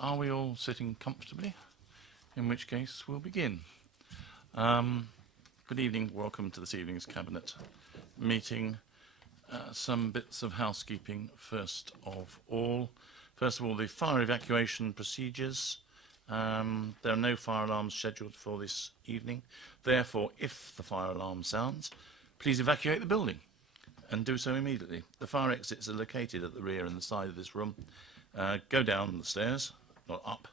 are we all sitting comfortably? In which case we'll begin. Good evening, welcome to this evening's Cabinet meeting. Some bits of housekeeping first of all. First of all, the fire evacuation procedures. There are no fire alarms scheduled for this evening. Therefore, if the fire alarm sounds, please evacuate the building and do so immediately. The fire exits are located at the rear and the side of this room. Go down the stairs, not up,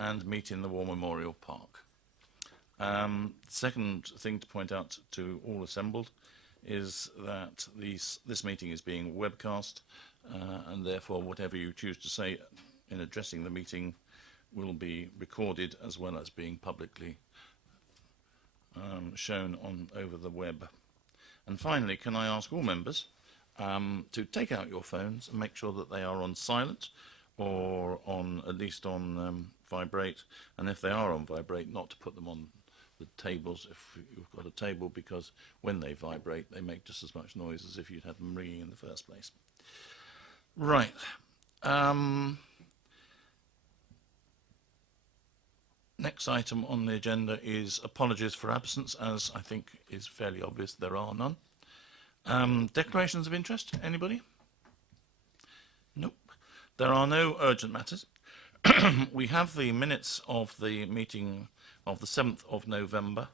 and meet in the War Memorial Park. Second thing to point out to all assembled is that this meeting is being webcast, and therefore whatever you choose to say in addressing the meeting will be recorded as well as being publicly shown over the web. And finally, can I ask all members to take out your phones and make sure that they are on silent or at least on vibrate, and if they are on vibrate, not to put them on the tables if you've got a table, because when they vibrate they make just as much noise as if you'd had them ringing in the first place. Right. Next item on the agenda is apologies for absence, as I think is fairly obvious there are none. Declarations of interest, anybody? Nope. There are no urgent matters. We have the minutes of the meeting of the 7th of November.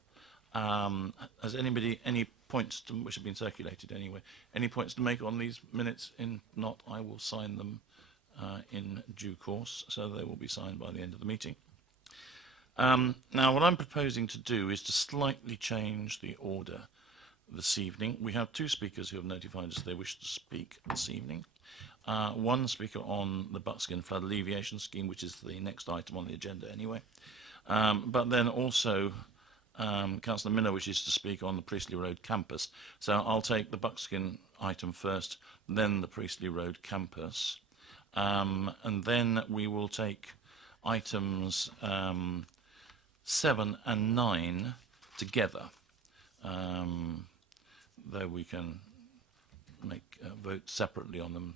Has anybody any points to, which have been circulated anyway, any points to make on these minutes? If not, I will sign them in due course, so they will be signed by the end of the meeting. Now, what I'm proposing to do is to slightly change the order this evening. We have two speakers who have notified us they wish to speak this evening. One speaker on the Buckskin Flood Alleviation Scheme, which is the next item on the agenda anyway. But then also Councillor Minner wishes to speak on the Priestley Road campus. So I'll take the Buckskin item first, then the Priestley Road campus. And then we will take items 7 and 9 together, though we can make vote separately on them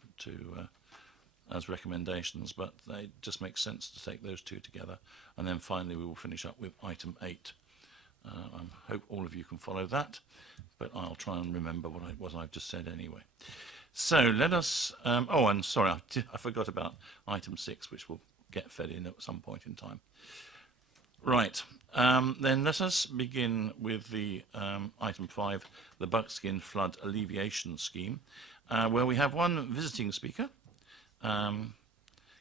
as recommendations, but it just makes sense to take those two together. And then finally we will finish up with item 8. I hope all of you can follow that, but I'll try and remember what I've just said anyway. So let us, oh, and sorry, I forgot about item 6, which will get fed in at some point in time. Right, then let us begin with the item 5, the Buckskin Flood Alleviation Scheme, where we have one visiting speaker,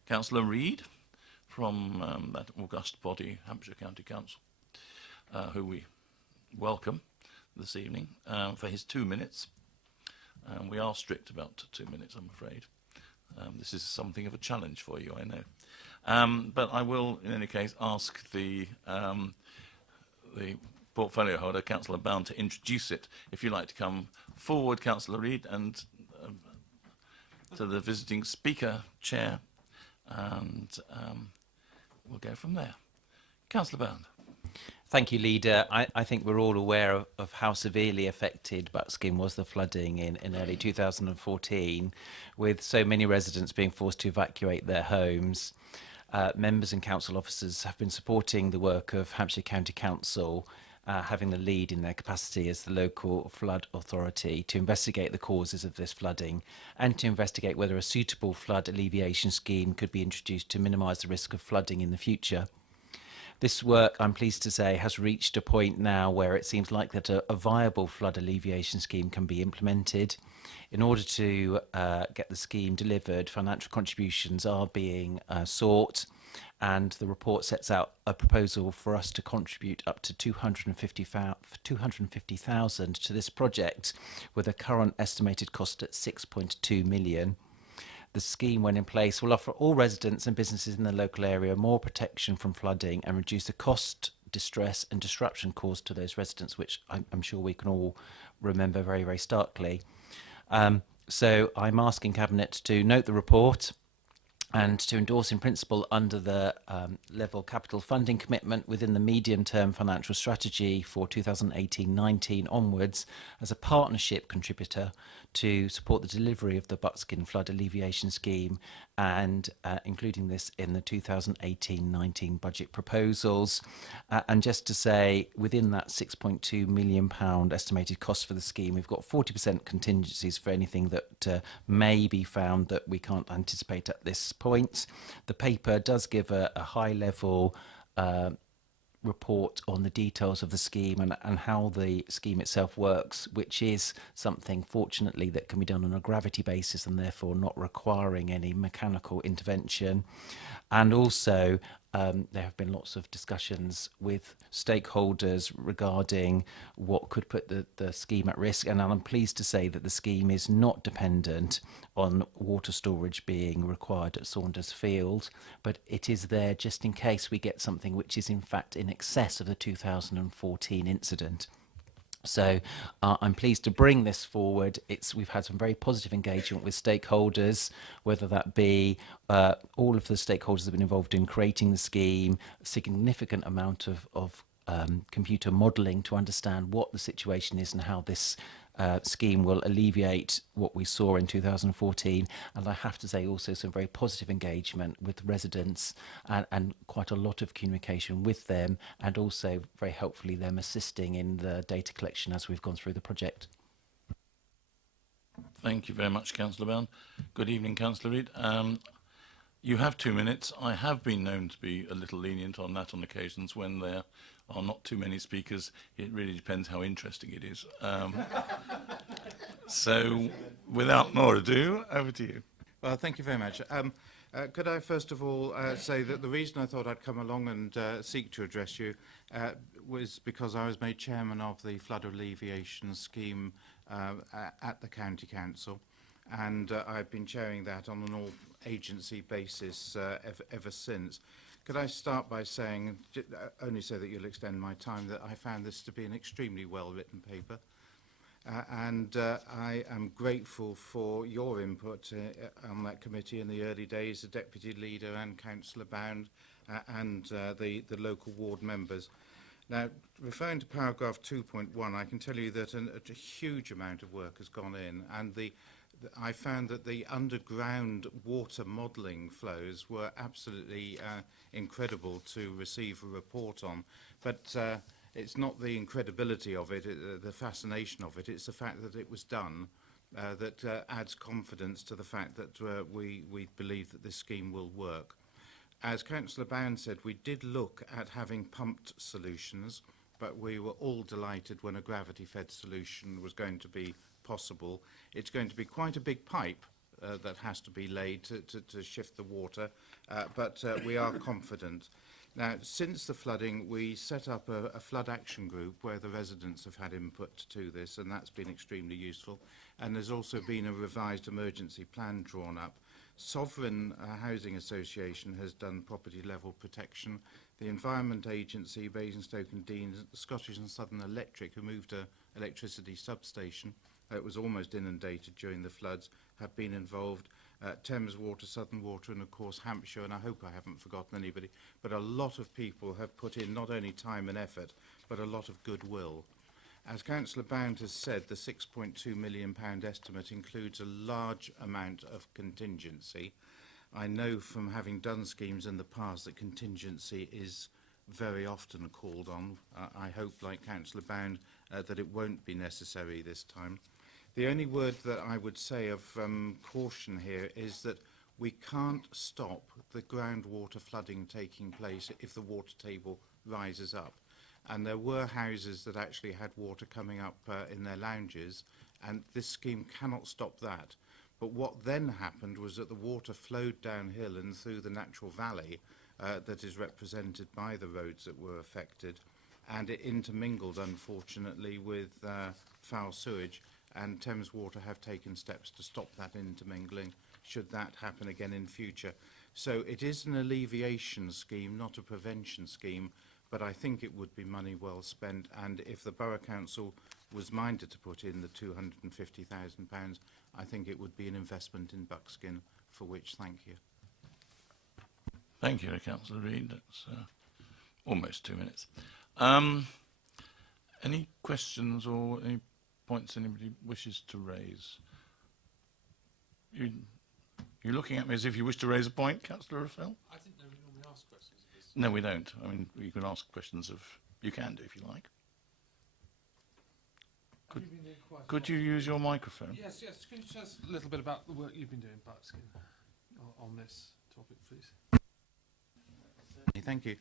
Councillor Reid from that august body, Hampshire County Council, who we welcome this evening for his 2 minutes. We are strict about 2 minutes, I'm afraid. This is something of a challenge for you, I know. But I will, in any case, ask the portfolio holder, Councillor Bound, to introduce it. If you'd like to come forward, Councillor Reid, and to the visiting speaker chair, and we'll go from there. Councillor Bound. Thank you, Leader. I think we're all aware of how severely affected Buckskin was the flooding in early 2014, with so many residents being forced to evacuate their homes. Members and council officers have been supporting the work of Hampshire County Council, having the lead in their capacity as the local flood authority to investigate the causes of this flooding and to investigate whether a suitable flood alleviation scheme could be introduced to minimise the risk of flooding in the future. This work, I'm pleased to say, has reached a point now where it seems like that a viable flood alleviation scheme can be implemented. In order to get the scheme delivered, financial contributions are being sought, and the report sets out a proposal for us to contribute up to 250,000 to this project, with a current estimated cost at 6.2 million. The scheme, when in place, will offer all residents and businesses in the local area more protection from flooding and reduce the cost, distress and disruption caused to those residents, which I'm sure we can all remember very, very starkly. So I'm asking Cabinet to note the report and to endorse in principle under the level capital funding commitment within the medium-term financial strategy for 2018-19 onwards as a partnership contributor to support the delivery of the Buckskin Flood Alleviation Scheme and including this in the 2018-19 budget proposals. And just to say, within that £6.2 million estimated cost for the scheme, we've got 40% contingencies for anything that may be found that we can't anticipate at this point. The paper does give a high-level report on the details of the scheme and how the scheme itself works, which is something, fortunately, that can be done on a gravity basis and therefore not requiring any mechanical intervention. And also, there have been lots of discussions with stakeholders regarding what could put the scheme at risk. And I'm pleased to say that the scheme is not dependent on water storage being required at Saunders Field, but it is there just in case we get something which is in fact in excess of the 2014 incident. So I'm pleased to bring this forward. We've had some very positive engagement with stakeholders, whether that be all of the stakeholders that have been involved in creating the scheme, a significant amount of computer modelling to understand what the situation is and how this scheme will alleviate what we saw in 2014. And I have to say also some very positive engagement with residents and quite a lot of communication with them, and also very helpfully them assisting in the data collection as we've gone through the project. Thank you very much, Councillor Bound. Good evening, Councillor Reid. You have 2 minutes. I have been known to be a little lenient on that on occasions when there are not too many speakers. It really depends how interesting it is. So, without more ado, over to you. Well, thank you very much. Could I first of all say that the reason I thought I'd come along and seek to address you was because I was made chairman of the flood alleviation scheme at the County Council, and I've been chairing that on an all-agency basis ever since. Could I start by saying, only so that you'll extend my time, that I found this to be an extremely well-written paper. And I am grateful for your input on that committee in the early days, the Deputy Leader and Councillor Bound and the local ward members. Now, referring to paragraph 2.1, I can tell you that a huge amount of work has gone in, and I found that the underground water modelling flows were absolutely incredible to receive a report on. But it's not the incredibility of it, the fascination of it, it's the fact that it was done that adds confidence to the fact that we believe that this scheme will work. As Councillor Bound said, we did look at having pumped solutions, but we were all delighted when a gravity-fed solution was going to be possible. It's going to be quite a big pipe that has to be laid to shift the water, but we are confident. Now, since the flooding, we set up a flood action group where the residents have had input to this, and that's been extremely useful. And there's also been a revised emergency plan drawn up. Sovereign Housing Association has done property level protection. The Environment Agency, Basingstoke and Dean, Scottish and Southern Electric, who moved an electricity substation that was almost inundated during the floods, have been involved. Thames Water, Southern Water, and of course Hampshire, and I hope I haven't forgotten anybody, but a lot of people have put in not only time and effort, but a lot of goodwill. As Councillor Bound has said, the £6.2 million estimate includes a large amount of contingency. I know from having done schemes in the past that contingency is very often called on. I hope, like Councillor Bound, that it won't be necessary this time. The only word that I would say of caution here is that we can't stop the groundwater flooding taking place if the water table rises up. And there were houses that actually had water coming up in their lounges, and this scheme cannot stop that. But what then happened was that the water flowed downhill and through the natural valley that is represented by the roads that were affected, and it intermingled, unfortunately, with foul sewage. And Thames Water have taken steps to stop that intermingling, should that happen again in future. So it is an alleviation scheme, not a prevention scheme, but I think it would be money well spent, and if the Borough Council was minded to put in the £250,000, I think it would be an investment in Buckskin, for which thank you. Thank you, Councillor Reid. That's almost 2 minutes. Any questions or any points anybody wishes to raise? You're looking at me as if you wish to raise a point, Councillor Phil. I didn't know we normally ask questions of this. No, we don't. I mean, you can ask questions of... You can do if you like. Have you been doing quite a Could lot? you use your microphone? Yes, yes. Can you tell us a little bit about the work you've been doing, Buckskin, on this topic, please? Thank you.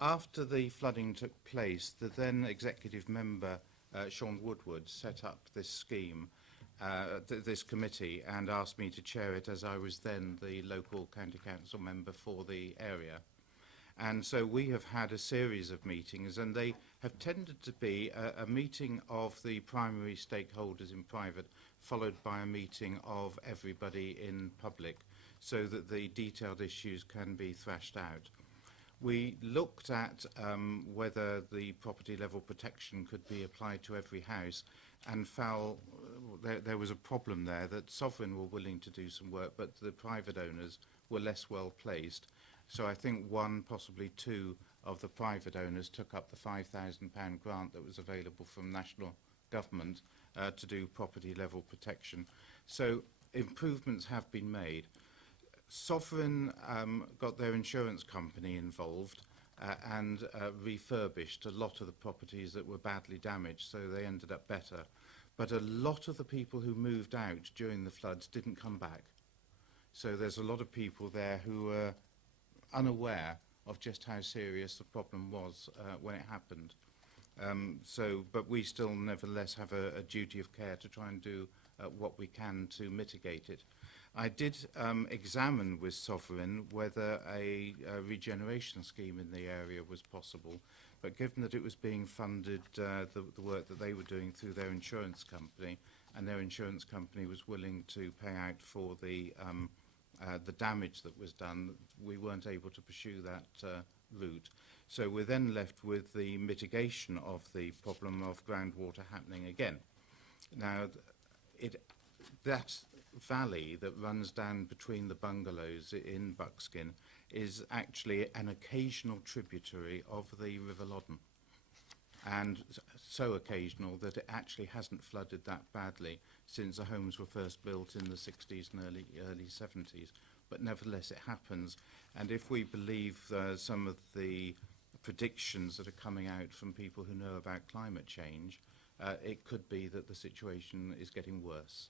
After the flooding took place, the then executive member, Sean Woodward, set up this scheme, this committee, and asked me to chair it as I was then the local county council member for the area. And so we have had a series of meetings, and they have tended to be a meeting of the primary stakeholders in private, followed by a meeting of everybody in public, so that the detailed issues can be thrashed out. We looked at whether the property level protection could be applied to every house, and there was a problem there that Sovereign were willing to do some work, but the private owners were less well placed. So I think one, possibly two, of the private owners took up the £5,000 grant that was available from national government to do property level protection. So improvements have been made. Sovereign got their insurance company involved and refurbished a lot of the properties that were badly damaged, so they ended up better. But a lot of the people who moved out during the floods didn't come back. So there's a lot of people there who were unaware of just how serious the problem was when it happened. But we still nevertheless have a duty of care to try and do what we can to mitigate it. I did examine with Sovereign whether a regeneration scheme in the area was possible, but given that it was being funded, the work that they were doing through their insurance company, and their insurance company was willing to pay out for the damage that was done, we weren't able to pursue that route. So we're then left with the mitigation of the problem of groundwater happening again. Now, that valley that runs down between the bungalows in Buckskin is actually an occasional tributary of the River Loddon, and so occasional that it actually hasn't flooded that badly since the homes were first built in the 60s and early 70s. But nevertheless, it happens. And if we believe some of the predictions that are coming out from people who know about climate change, it could be that the situation is getting worse.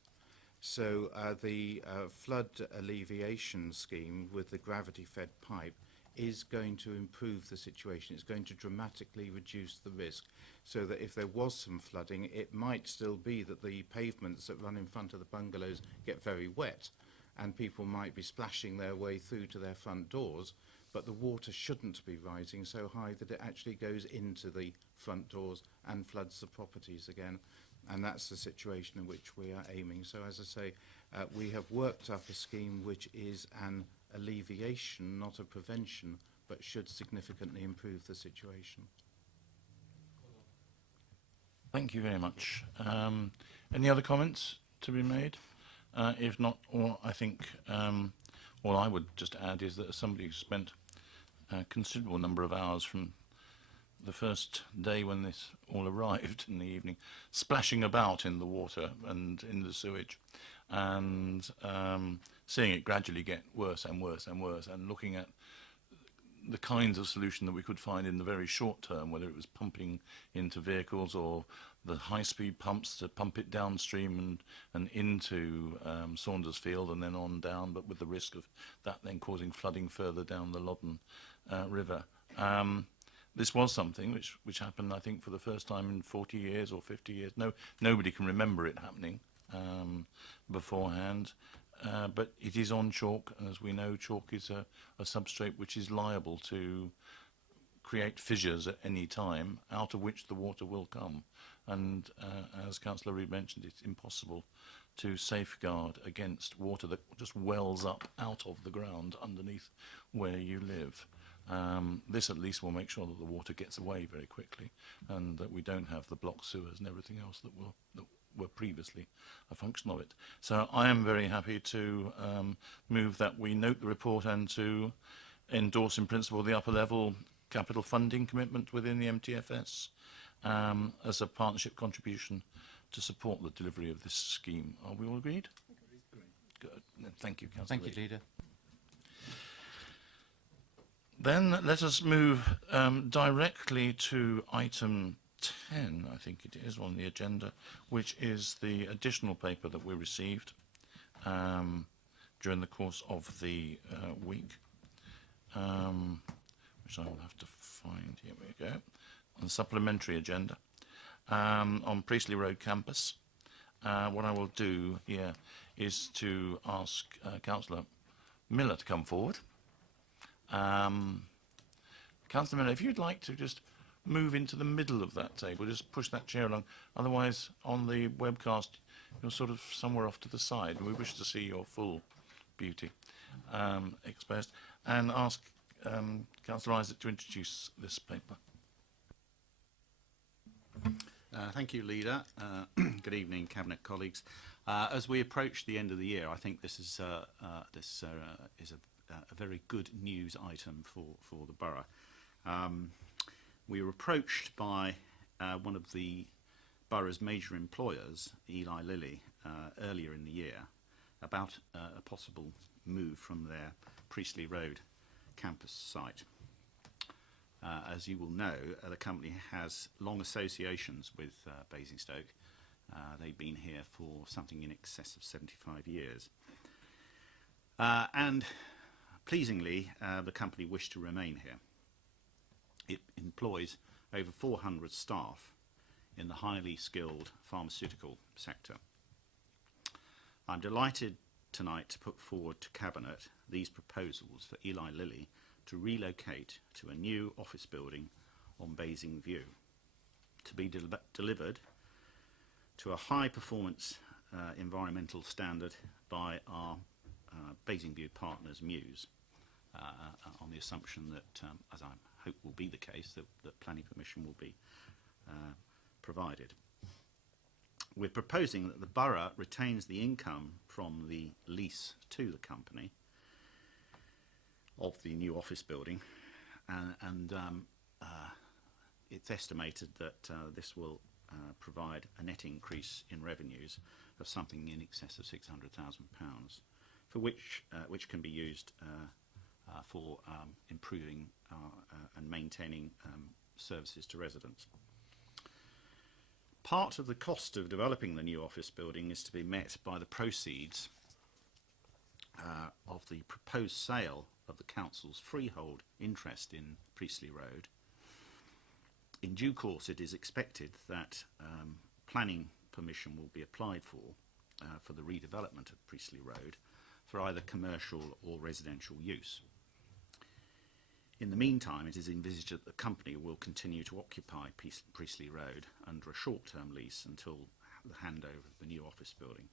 So the flood alleviation scheme with the gravity-fed pipe is going to improve the situation. It's going to dramatically reduce the risk, so that if there was some flooding, it might still be that the pavements that run in front of the bungalows get very wet, and people might be splashing their way through to their front doors, but the water shouldn't be rising so high that it actually goes into the front doors and floods the properties again. And that's the situation in which we are aiming. So, as I say, we have worked up a scheme which is an alleviation, not a prevention, but should significantly improve the situation. Thank you very much. Any other comments to be made? If not, I think all I would just add is that as somebody who spent a considerable number of hours from the first day when this all arrived in the evening, splashing about in the water and in the sewage, and seeing it gradually get worse and worse and worse, and looking at the kinds of solution that we could find in the very short term, whether it was pumping into vehicles or the high-speed pumps to pump it downstream and into Saundersfield and then on down, but with the risk of that then causing flooding further down the Loddon River. This was something which happened, I think, for the first time in 40 years or 50 years. Nobody can remember it happening beforehand. But it is on chalk, and as we know, chalk is a substrate which is liable to create fissures at any time, out of which the water will come. And as Councillor Reid mentioned, it's impossible to safeguard against water that just wells up out of the ground underneath where you live. This at least will make sure that the water gets away very quickly, and that we don't have the blocked sewers and everything else that were previously a function of it. So I am very happy to move that we note the report and to endorse in principle the upper level capital funding commitment within the MTFS as a partnership contribution to support the delivery of this scheme. Are we all agreed? Good. Thank you, Councillor Thank you, Leader. Then let us move directly to item 10, I think it is, on the agenda, which is the additional paper that we received during the course of the week, which I will have to find. Here we go. On the supplementary agenda on Priestley Road campus. What I will do here is to ask Councillor Miller to come forward. Councillor Miller, if you'd like to just move into the middle of that table, just push that chair along. Otherwise, on the webcast, you're sort of somewhere off to the side, and we wish to see your full beauty exposed. And ask Councillor Isaac to introduce this paper. Thank you, Leader. Good evening, Cabinet colleagues. As we approach the end of the year, I think this is a very good news item for the borough. We were approached by one of the borough's major employers, Eli Lilly, earlier in the year about a possible move from their Priestley Road campus site. As you will know, the company has long associations with Basingstoke. They've been here for something in excess of 75 years. And pleasingly, the company wished to remain here. It employs over 400 staff in the highly skilled pharmaceutical sector. I'm delighted tonight to put forward to Cabinet these proposals for Eli Lilly to relocate to a new office building on Basing View, to be delivered to a high performance environmental standard by our Basing View partners Muse, on the assumption that, as I hope will be the case, that planning permission will be provided. We're proposing that the borough retains the income from the lease to the company of the new office building, and it's estimated that this will provide a net increase in revenues of something in excess of £600,000, for which can be used for improving and maintaining services to residents. Part of the cost of developing the new office building is to be met by the proceeds of the proposed sale of the council's freehold interest in Priestley Road. In due course, it is expected that planning permission will be applied for the redevelopment of Priestley Road for either commercial or residential use. In the meantime, it is envisaged that the company will continue to occupy Priestley Road under a short-term lease until the handover of the new office building.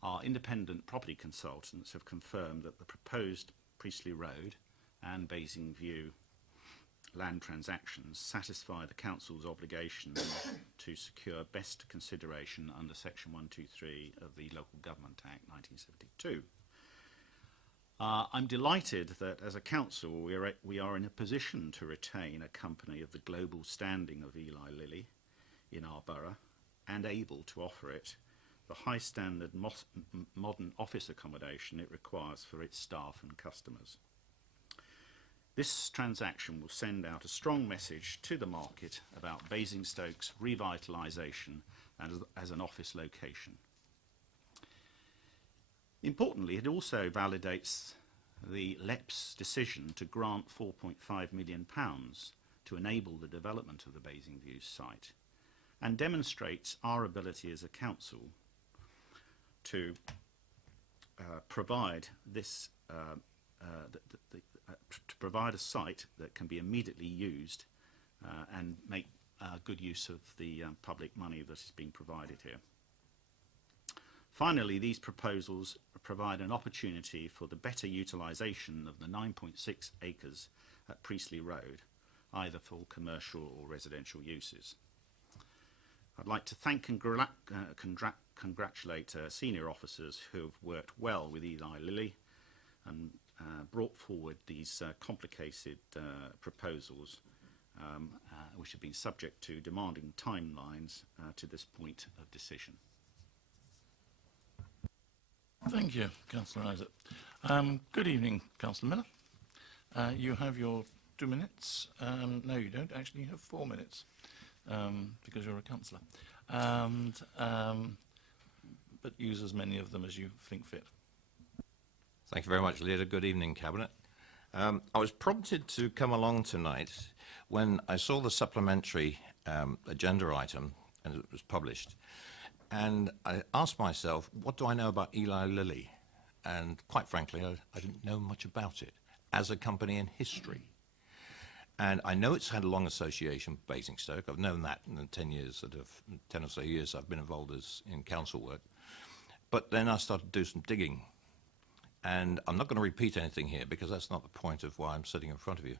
Our independent property consultants have confirmed that the proposed Priestley Road and Basing View land transactions satisfy the council's obligation to secure best consideration under Section 123 of the Local Government Act 1972. I'm delighted that as a council we are in a position to retain a company of the global standing of Eli Lilly in our borough and able to offer it the high standard modern office accommodation it requires for its staff and customers. This transaction will send out a strong message to the market about Basingstoke's revitalisation as an office location. Importantly, it also validates the LEP's decision to grant £4.5 million to enable the development of the Basing View site, and demonstrates our ability as a council to provide this to provide a site that can be immediately used and make good use of the public money that is being provided here. Finally, these proposals provide an opportunity for the better utilisation of the 9.6 acres at Priestley Road, either for commercial or residential uses. I'd like to thank and congratulate senior officers who have worked well with Eli Lilly and brought forward these complicated proposals, which have been subject to demanding timelines to this point of decision. Thank you, Councillor Isaac. Good evening, Councillor Miller. You have your 2 minutes. No, you don't. Actually, you have 4 minutes because you're a councillor. And, but use as many of them as you think fit. Thank you very much, Leader. Good evening, Cabinet. I was prompted to come along tonight when I saw the supplementary agenda item and it was published. And I asked myself, what do I know about Eli Lilly? And quite frankly, I didn't know much about it as a company in history. And I know it's had a long association with Basingstoke. I've known that in the 10 or so years I've been involved in council work. But then I started to do some digging. And I'm not going to repeat anything here because that's not the point of why I'm sitting in front of you.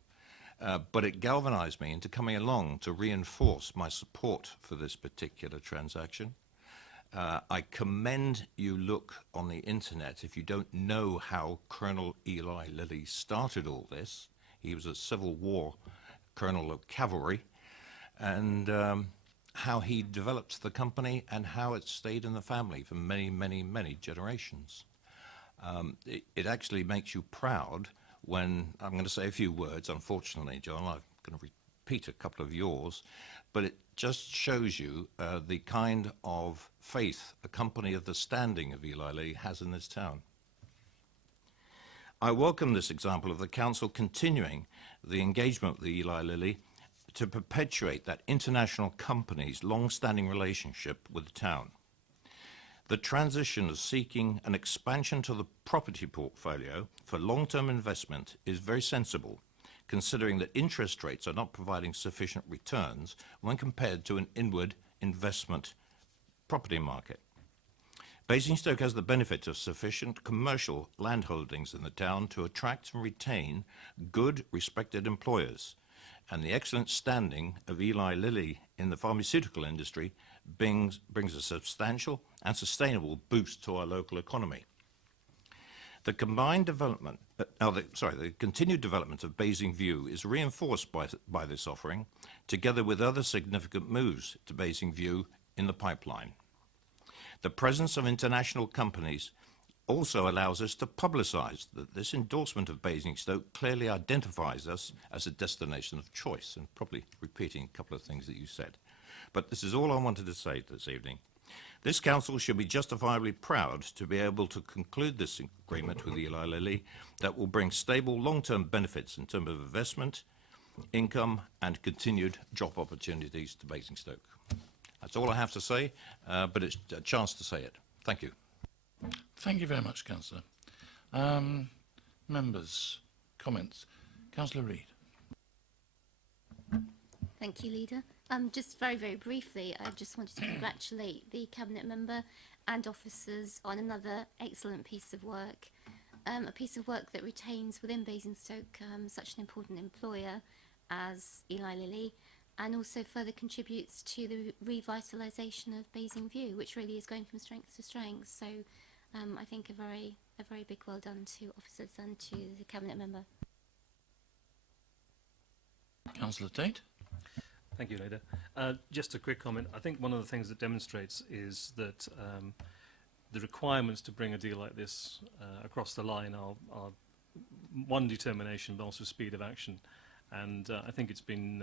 But it galvanized me into coming along to reinforce my support for this particular transaction. I commend you look on the internet if you don't know how Colonel Eli Lilly started all this. He was a Civil War colonel of cavalry, and how he developed the company and how it stayed in the family for many, many, many generations. It actually makes you proud when, I'm going to say a few words, unfortunately, John, I'm going to repeat a couple of yours, but it just shows you the kind of faith a company of the standing of Eli Lilly has in this town. I welcome this example of the council continuing the engagement with Eli Lilly to perpetuate that international company's long-standing relationship with the town. The transition of seeking an expansion to the property portfolio for long-term investment is very sensible, considering that interest rates are not providing sufficient returns when compared to an inward investment property market. Basingstoke has the benefit of sufficient commercial land holdings in the town to attract and retain good, respected employers, and the excellent standing of Eli Lilly in the pharmaceutical industry brings a substantial and sustainable boost to our local economy. The combined development, the continued development of Basing View is reinforced by this offering, together with other significant moves to Basing View in the pipeline. The presence of international companies also allows us to publicise that this endorsement of Basingstoke clearly identifies us as a destination of choice, and probably repeating a couple of things that you said. But this is all I wanted to say this evening. This council should be justifiably proud to be able to conclude this agreement with Eli Lilly that will bring stable long-term benefits in terms of investment, income and continued job opportunities to Basingstoke. That's all I have to say, but it's a chance to say it. Thank you. Thank you very much, Councillor. Members, comments. Councillor Reid. Thank you, Leader. Just very, very briefly, I just wanted to congratulate the Cabinet member and officers on another excellent piece of work, a piece of work that retains within Basingstoke such an important employer as Eli Lilly, and also further contributes to the revitalisation of Basing View, which really is going from strength to strength. So I think a very big well done to officers and to the Cabinet member. Councillor Tate. Thank you, Leader. Just a quick comment. I think one of the things that demonstrates is that the requirements to bring a deal like this across the line are one, determination, but also speed of action. And I think it's been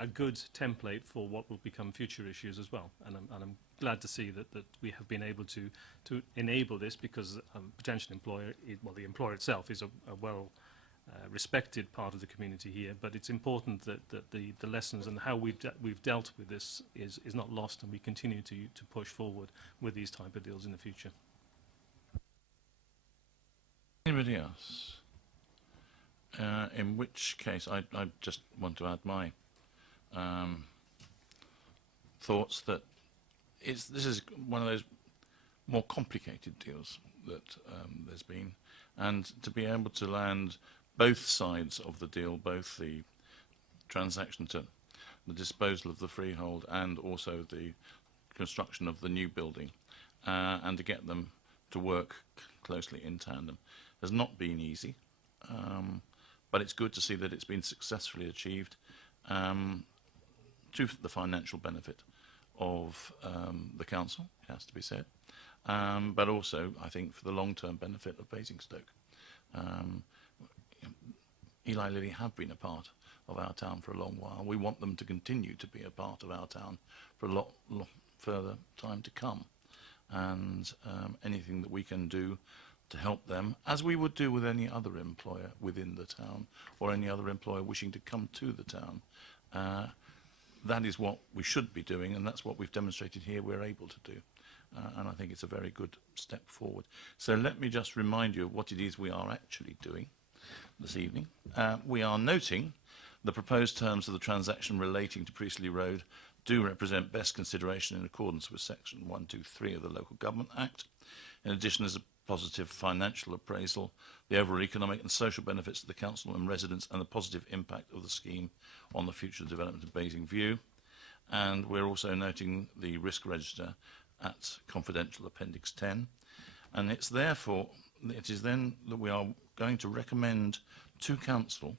a good template for what will become future issues as well. And I'm glad to see that we have been able to enable this, because a potential employer, the employer itself is a well respected part of the community here, but it's important that the lessons and how we've dealt with this is not lost, and we continue to push forward with these type of deals in the future. Anybody else? In which case, I just want to add my thoughts that this is one of those more complicated deals that there's been, and to be able to land both sides of the deal, both the transaction to the disposal of the freehold and also the construction of the new building, and to get them to work closely in tandem, has not been easy, but it's good to see that it's been successfully achieved to the financial benefit of the council, it has to be said, but also, I think, for the long-term benefit of Basingstoke. Um, Eli Lilly have been a part of our town for a long while. We want them to continue to be a part of our town for a lot further time to come. And anything that we can do to help them, as we would do with any other employer within the town or any other employer wishing to come to the town, that is what we should be doing, and that's what we've demonstrated here we're able to do. And I think it's a very good step forward. So let me just remind you of what it is we are actually doing this evening. We are noting the proposed terms of the transaction relating to Priestley Road do represent best consideration in accordance with Section 123 of the Local Government Act. In addition, as a positive financial appraisal, the overall economic and social benefits to the council and residents, and the positive impact of the scheme on the future development of Basingview. And we're also noting the risk register at confidential Appendix 10. And it is then that we are going to recommend to council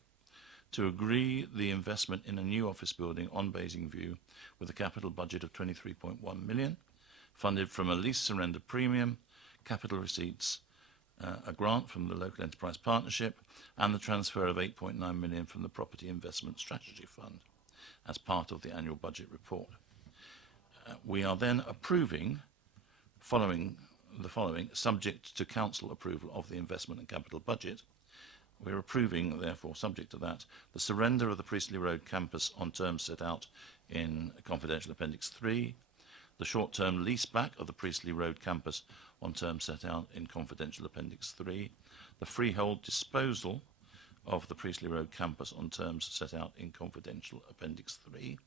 to agree the investment in a new office building on Basingview with a capital budget of 23.1 million, funded from a lease surrender premium, capital receipts, a grant from the Local Enterprise Partnership, and the transfer of 8.9 million from the Property Investment Strategy Fund as part of the annual budget report. We are then approving the following, subject to council approval of the investment and capital budget. We're approving, therefore, subject to that, the surrender of the Priestley Road campus on terms set out in confidential Appendix 3, the short-term leaseback of the Priestley Road campus on terms set out in confidential Appendix 3, the freehold disposal of the Priestley Road campus on terms set out in confidential Appendix 3,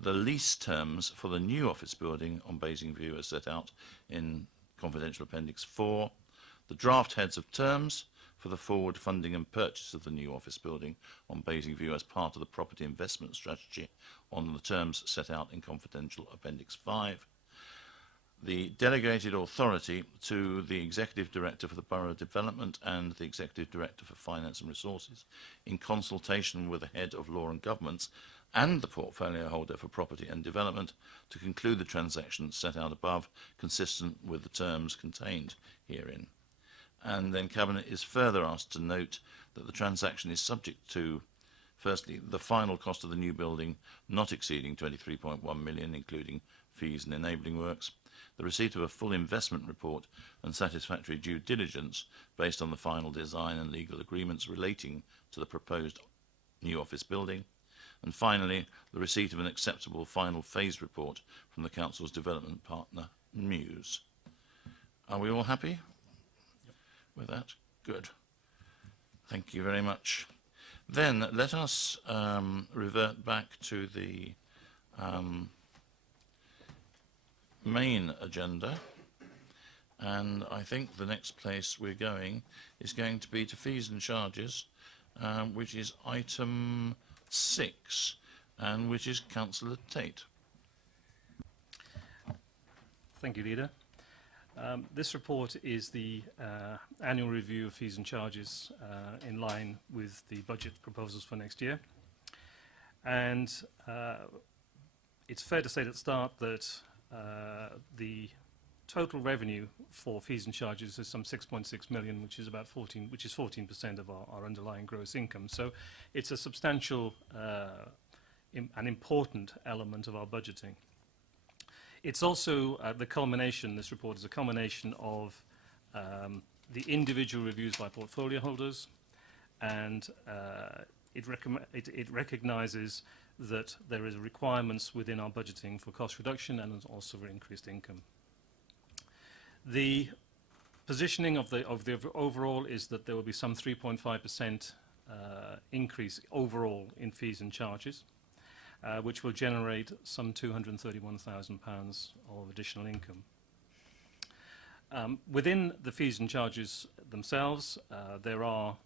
the lease terms for the new office building on Basingview as set out in confidential Appendix 4, the draft heads of terms for the forward funding and purchase of the new office building on Basingview as part of the property investment strategy on the terms set out in confidential Appendix 5, the delegated authority to the Executive Director for the Borough Development and the Executive Director for Finance and Resources, in consultation with the Head of Law and Governments and the portfolio holder for Property and Development, to conclude the transaction set out above, consistent with the terms contained herein. And then Cabinet is further asked to note that the transaction is subject to, firstly, the final cost of the new building not exceeding 23.1 million, including fees and enabling works, the receipt of a full investment report and satisfactory due diligence based on the final design and legal agreements relating to the proposed new office building, and finally, the receipt of an acceptable final phase report from the Council's development partner, Muse. Are we all happy with that? Good. Thank you very much. Then let us revert back to the main agenda, and I think the next place we're going is going to be to fees and charges, which is item 6, and which is Councillor Tate. Thank you, Leader. This report is the annual review of fees and charges in line with the budget proposals for next year. And it's fair to say at the start that the total revenue for fees and charges is some 6.6 million, which is about 14% of our underlying gross income. So it's a substantial and important element of our budgeting. It's also the culmination, this report is a culmination of the individual reviews by portfolio holders, and it recognises that there is requirements within our budgeting for cost reduction and also for increased income. The positioning of the overall is that there will be some 3.5% increase overall in fees and charges, which will generate some £231,000 of additional income. Within the fees and charges themselves, there are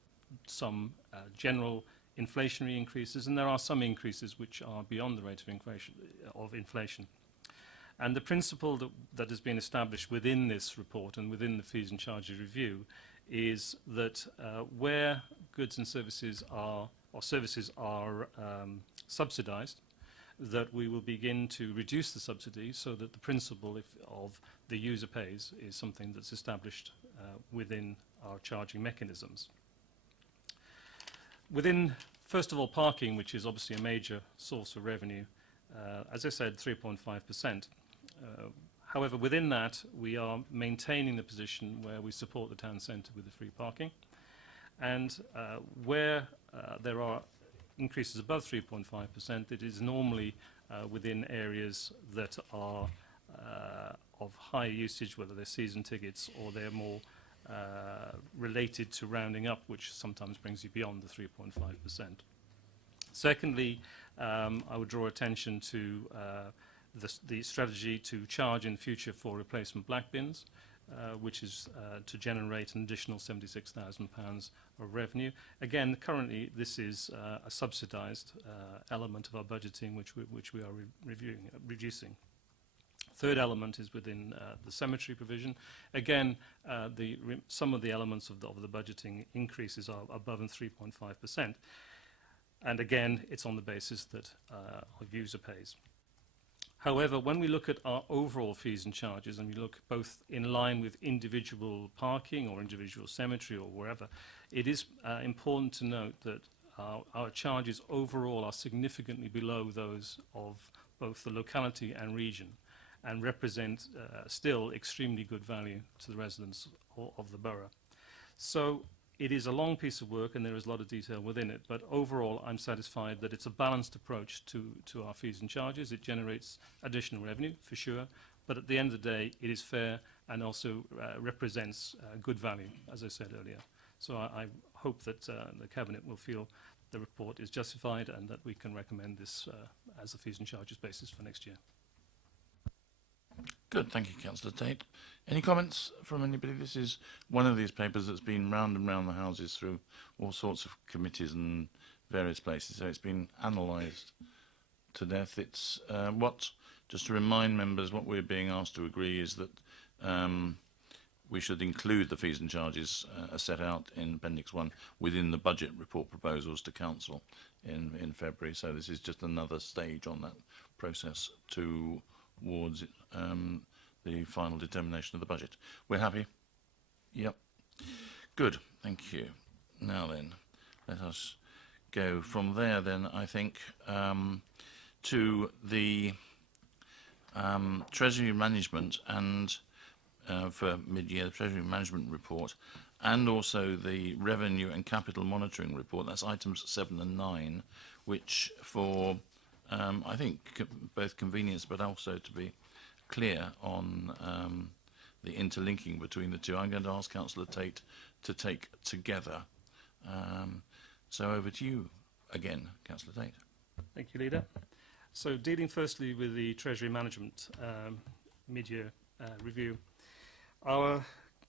some general inflationary increases, and there are some increases which are beyond the rate of inflation. And the principle that has been established within this report and within the fees and charges review is that where goods and services are subsidised, that we will begin to reduce the subsidy so that the principle of the user pays is something that's established within our charging mechanisms. Within, first of all, parking, which is obviously a major source of revenue, as I said, 3.5%. However, within that, we are maintaining the position where we support the town centre with the free parking. And where there are increases above 3.5%, it is normally within areas that are of high usage, whether they're season tickets or they're more related to rounding up, which sometimes brings you beyond the 3.5%. Secondly, I would draw attention to the strategy to charge in future for replacement black bins, which is to generate an additional £76,000 of revenue. Again, currently this is a subsidised element of our budgeting, which we are reducing. Third element is within the cemetery provision. Again, some of the elements of the budgeting increases are above and 3.5%. And again, it's on the basis that our user pays. However, when we look at our overall fees and charges, and we look both in line with individual parking or individual cemetery or wherever, it is important to note that our charges overall are significantly below those of both the locality and region, and represent still extremely good value to the residents of the borough. So it is a long piece of work and there is a lot of detail within it, but overall I'm satisfied that it's a balanced approach to our fees and charges. It generates additional revenue for sure, but at the end of the day it is fair and also represents good value, as I said earlier. So I hope that the Cabinet will feel the report is justified and that we can recommend this as a fees and charges basis for next year. Good, thank you, Councillor Tate. Any comments from anybody? This is one of these papers that's been round and round the houses through all sorts of committees and various places, so it's been analysed to death. It's just to remind members, what we're being asked to agree is that we should include the fees and charges as set out in Appendix 1 within the budget report proposals to Council in February. So this is just another stage on that process towards the final determination of the budget. We're happy? Yep. Good, thank you. Now then, let us go from there then, I think, to the Treasury Management and for mid-year Treasury Management Report, and also the Revenue and Capital Monitoring Report. That's items 7 and 9, which for, I think, both convenience but also to be clear on the interlinking between the two, I'm going to ask Councillor Tate to take together. So over to you again, Councillor Tate. Thank you, Leader. So dealing firstly with the Treasury Management mid-year review, our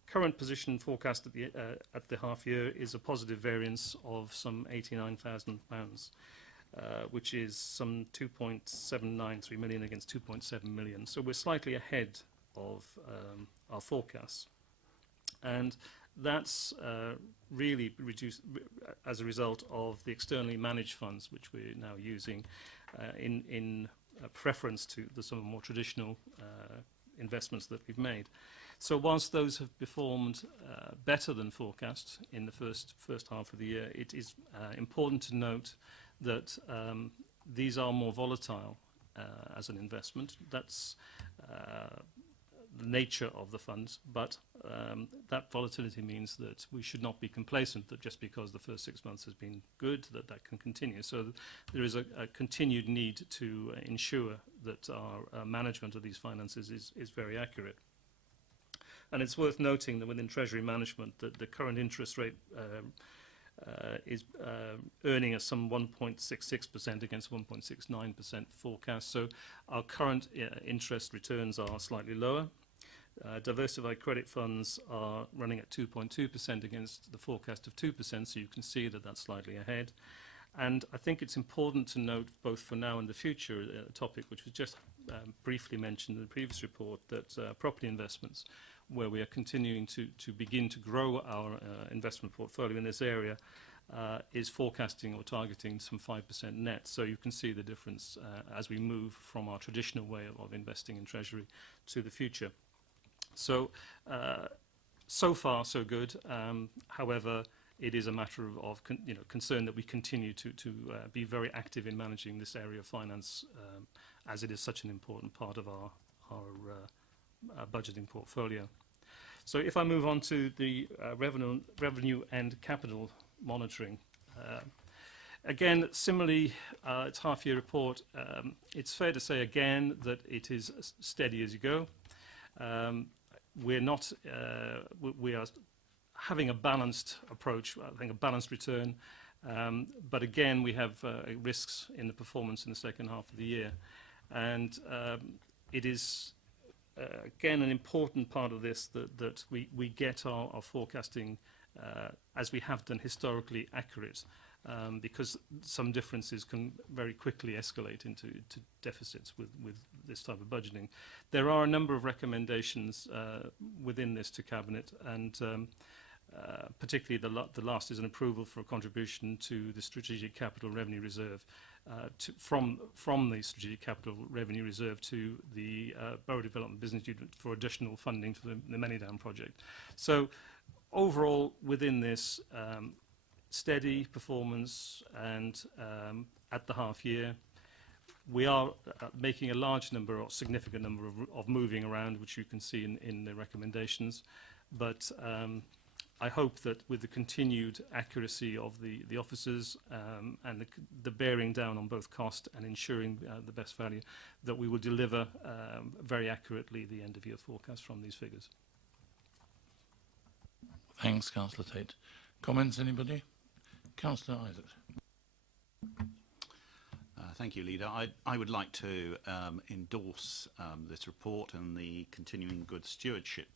current position forecast at the half year is a positive variance of some £89,000. Which is some 2.793 million against 2.7 million. So we're slightly ahead of our forecasts. And that's really reduced as a result of the externally managed funds, which we're now using in preference to some more traditional investments that we've made. So whilst those have performed better than forecast in the first half of the year, it is important to note that these are more volatile as an investment. That's the nature of the funds, but that volatility means that we should not be complacent that just because the first 6 months has been good, that can continue. So there is a continued need to ensure that our management of these finances is very accurate. And it's worth noting that within Treasury Management that the current interest rate is earning us some 1.66% against 1.69% forecast. So our current interest returns are slightly lower. Diversified credit funds are running at 2.2% against the forecast of 2%, so you can see that that's slightly ahead. And I think it's important to note, both for now and the future, a topic which was just briefly mentioned in the previous report, that property investments, where we are continuing to begin to grow our investment portfolio in this area, is forecasting or targeting some 5% net. So you can see the difference as we move from our traditional way of investing in Treasury to the future. So, so far so good. However, it is a matter of concern that we continue to be very active in managing this area of finance, as it is such an important part of our budgeting portfolio. So if I move on to the revenue and capital monitoring. Again, similarly, it's half-year report. It's fair to say again that it is steady as you go. We are having a balanced approach, I think a balanced return, but again we have risks in the performance in the second half of the year, and it is again an important part of this that we get our forecasting as we have done historically accurate, because some differences can very quickly escalate into deficits with this type of budgeting. There are a number of recommendations within this to Cabinet, and particularly the last is an approval for a contribution to the Strategic Capital Revenue Reserve, from the Strategic Capital Revenue Reserve to the Borough Development Business Unit for additional funding for the Manydown project. So overall, within this, steady performance, and at the half year, we are making a large number or significant number of moving around, which you can see in the recommendations. But I hope that with the continued accuracy of the officers and the bearing down on both cost and ensuring the best value, that we will deliver very accurately the end of year forecast from these figures. Thanks, Councillor Tate. Comments, anybody? Councillor Isaacs. Thank you, Leader. I would like to endorse this report and the continuing good stewardship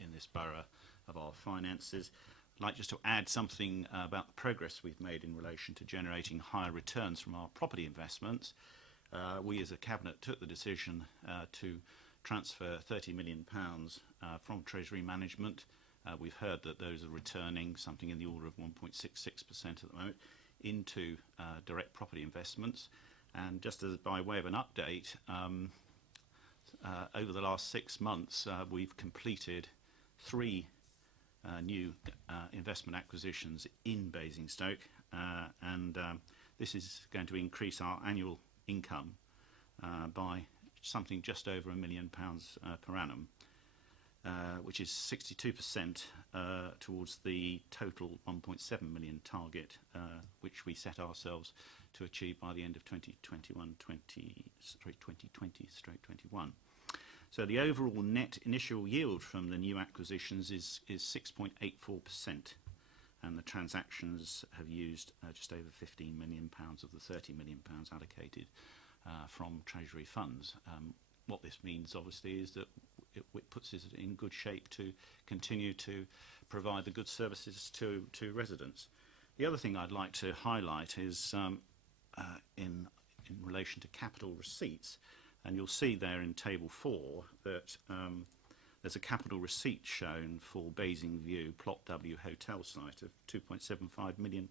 in this borough of our finances. I'd like just to add something about the progress we've made in relation to generating higher returns from our property investments. We as a Cabinet took the decision to transfer £30 million from Treasury Management. We've heard that those are returning something in the order of 1.66% at the moment into direct property investments. And just as by way of an update, over the last 6 months, we've completed 3 new investment acquisitions in Basingstoke, and this is going to increase our annual income by something just over £1 million per annum, which is 62% towards the total 1.7 million target which we set ourselves to achieve by the end of 2020/21. So the overall net initial yield from the new acquisitions is 6.84%, and the transactions have used just over £15 million of the £30 million allocated from Treasury funds. What this means, obviously, is that it puts us in good shape to continue to provide the good services to residents. The other thing I'd like to highlight is in relation to capital receipts, and you'll see there in Table 4 that there's a capital receipt shown for Basingview Plot W hotel site of £2.75 million.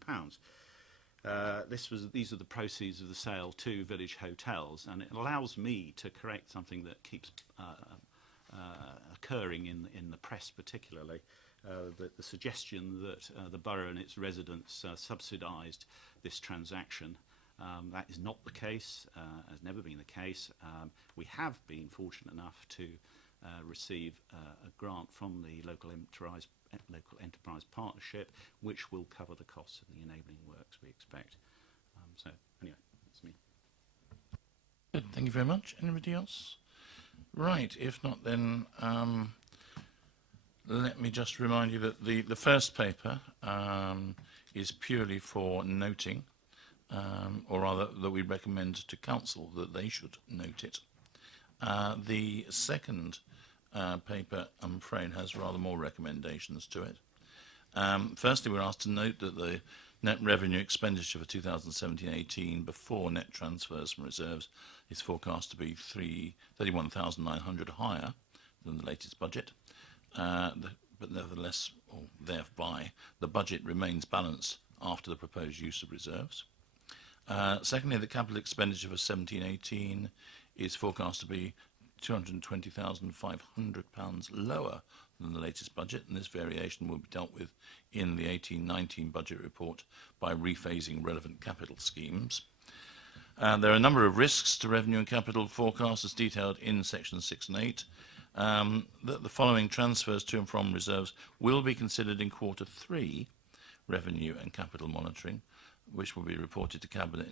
These are the proceeds of the sale to Village Hotels, and it allows me to correct something that keeps occurring in the press, particularly the suggestion that the borough and its residents subsidised this transaction. That is not the case, has never been the case. We have been fortunate enough to receive a grant from the local enterprise partnership, which will cover the costs of the enabling works we expect. So anyway, that's me. Good, thank you very much. Anybody else? Right, if not, then let me just remind you that the first paper is purely for noting, or rather that we recommend to council that they should note it. The second paper, I'm afraid, has rather more recommendations to it. Firstly, we're asked to note that the net revenue expenditure for 2017-18 before net transfers from reserves is forecast to be 31,900 higher than the latest budget. But nevertheless, or thereby, the budget remains balanced after the proposed use of reserves. Secondly, the capital expenditure for 17-18 is forecast to be £220,500 lower than the latest budget, and this variation will be dealt with in the 18-19 budget report by rephasing relevant capital schemes. There are a number of risks to revenue and capital forecasts as detailed in sections 6 and 8. The following transfers to and from reserves will be considered in quarter 3 revenue and capital monitoring, which will be reported to Cabinet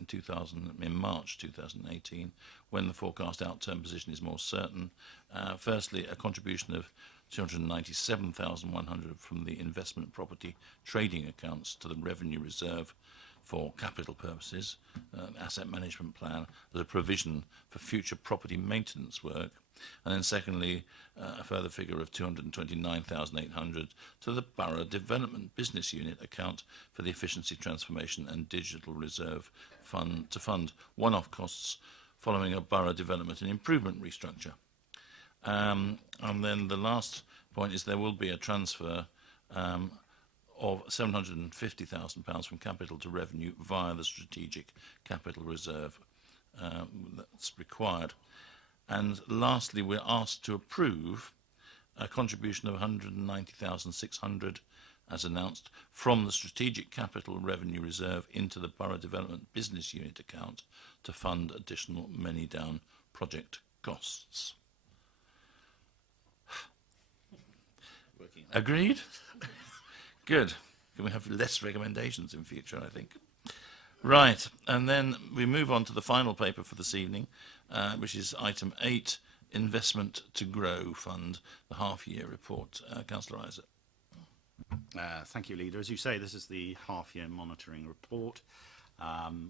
in March 2018, when the forecast outturn position is more certain. Firstly, a contribution of 297,100 from the investment property trading accounts to the revenue reserve for capital purposes, asset management plan, as a provision for future property maintenance work. And then secondly, a further figure of 229,800 to the Borough Development Business Unit account for the Efficiency Transformation and Digital Reserve Fund to fund one-off costs following a borough development and improvement restructure. And then the last point is there will be a transfer of £750,000 from capital to revenue via the strategic capital reserve that's required. And lastly, we're asked to approve a contribution of 190,600 as announced from the strategic capital revenue reserve into the Borough Development Business Unit account to fund additional Many-Down project costs. Agreed? Good. Can we have less recommendations in future, I think. Right, and then we move on to the final paper for this evening, which is item 8, Investment to Grow Fund, the half-year report. Councillor Isaac. Thank you, Leader. As you say, this is the half-year monitoring report.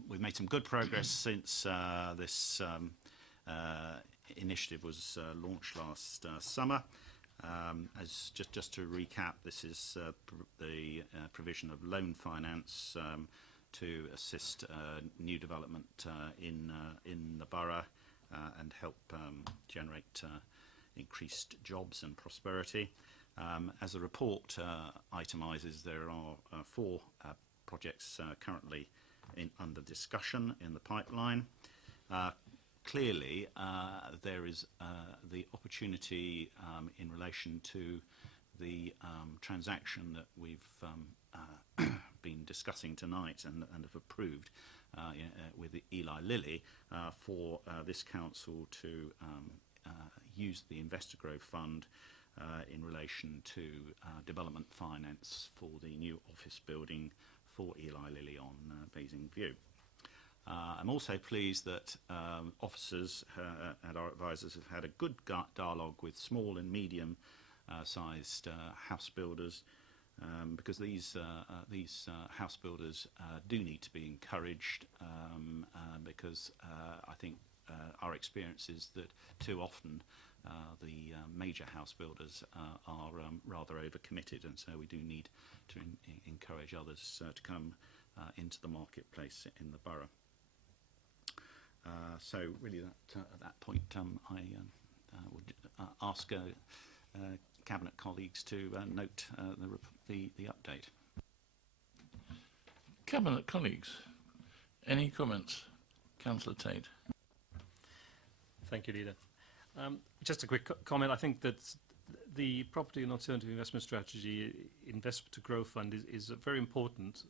We've made some good progress since this initiative was launched last summer. As just to recap, this is the provision of loan finance to assist new development in the borough and help generate increased jobs and prosperity. As the report itemises, there are 4 projects currently under discussion in the pipeline. Clearly, there is the opportunity in relation to the transaction that we've been discussing tonight and have approved with Eli Lilly for this council to use the Investor Growth Fund in relation to development finance for the new office building for Eli Lilly on Basing View. I'm also pleased that officers and our advisors have had a good dialogue with small and medium sized house builders, because these house builders do need to be encouraged, because I think our experience is that too often the major house builders are rather overcommitted, and so we do need to encourage others to come into the marketplace in the borough. So really at that point I would ask Cabinet colleagues to note the update. Cabinet colleagues, any comments? Councillor Tate. Thank you, Leader. Just a quick comment. I think that the Property and Alternative Investment Strategy Investment to Grow Fund is a very important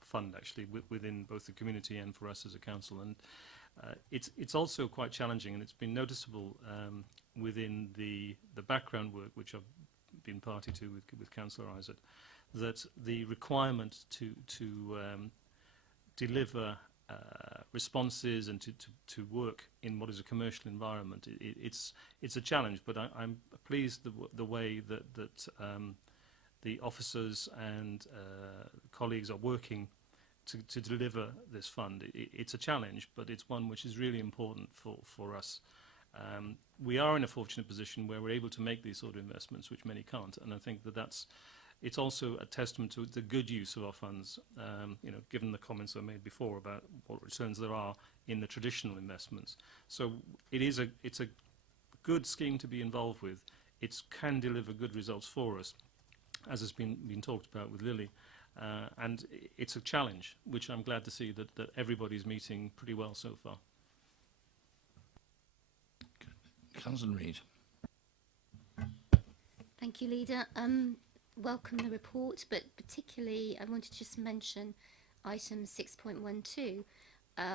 fund, actually, within both the community and for us as a council. And it's also quite challenging, and it's been noticeable within the background work which I've been party to with Councillor Isaac, that the requirement to deliver responses and to work in what is a commercial environment, it's a challenge. But I'm pleased the way that the officers and colleagues are working to deliver this fund. It's a challenge, but it's one which is really important for us. We are in a fortunate position where we're able to make these sort of investments, which many can't, and I think it's also a testament to the good use of our funds, given the comments I made before about what returns there are in the traditional investments. So it's a good scheme to be involved with. It can deliver good results for us, as has been talked about with Lily. And it's a challenge, which I'm glad to see that everybody's meeting pretty well so far. Councillor Reid. Thank you, Leader. Welcome the report, but particularly I wanted to just mention item 6.12,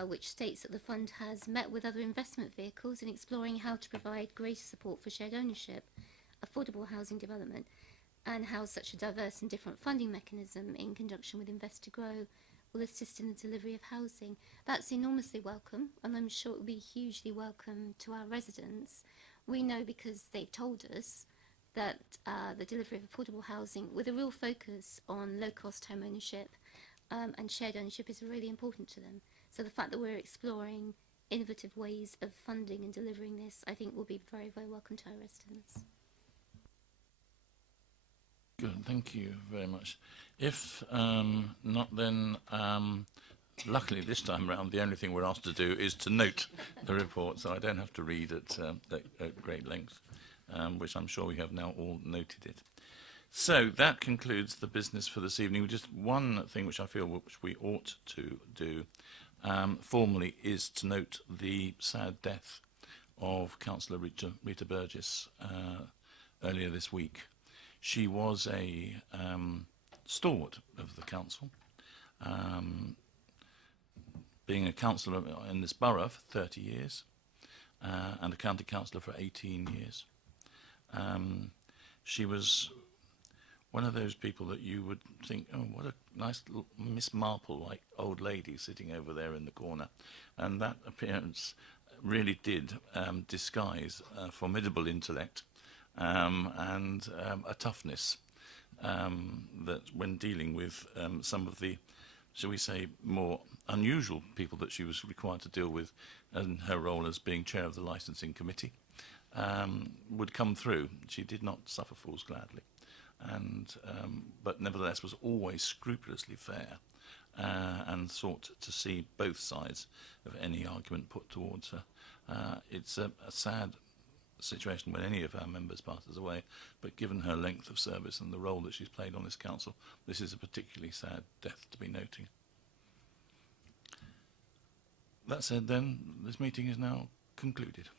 which states that the fund has met with other investment vehicles in exploring how to provide greater support for shared ownership, affordable housing development, and how such a diverse and different funding mechanism in conjunction with Invest to Grow will assist in the delivery of housing. That's enormously welcome, and I'm sure it will be hugely welcome to our residents. We know because they've told us that the delivery of affordable housing with a real focus on low-cost home ownership and shared ownership is really important to them. So the fact that we're exploring innovative ways of funding and delivering this, I think, will be very, very welcome to our residents. Good, thank you very much. If not, then luckily this time round, the only thing we're asked to do is to note the report, so I don't have to read it at great length, which I'm sure we have now all noted it. So that concludes the business for this evening. Just one thing which I feel which we ought to do formally is to note the sad death of Councillor Rita Burgess earlier this week. She was a stalwart of the council, being a councillor in this borough for 30 years and a county councillor for 18 years. She was one of those people that you would think, oh, what a nice little Miss Marple-like old lady sitting over there in the corner. And that appearance really did disguise a formidable intellect and a toughness that when dealing with some of the, shall we say, more unusual people that she was required to deal with in her role as being chair of the licensing committee, would come through. She did not suffer fools gladly, and but nevertheless was always scrupulously fair and sought to see both sides of any argument put towards her. It's a sad situation when any of our members passes away, but given her length of service and the role that she's played on this council, this is a particularly sad death to be noting. That said then, this meeting is now concluded.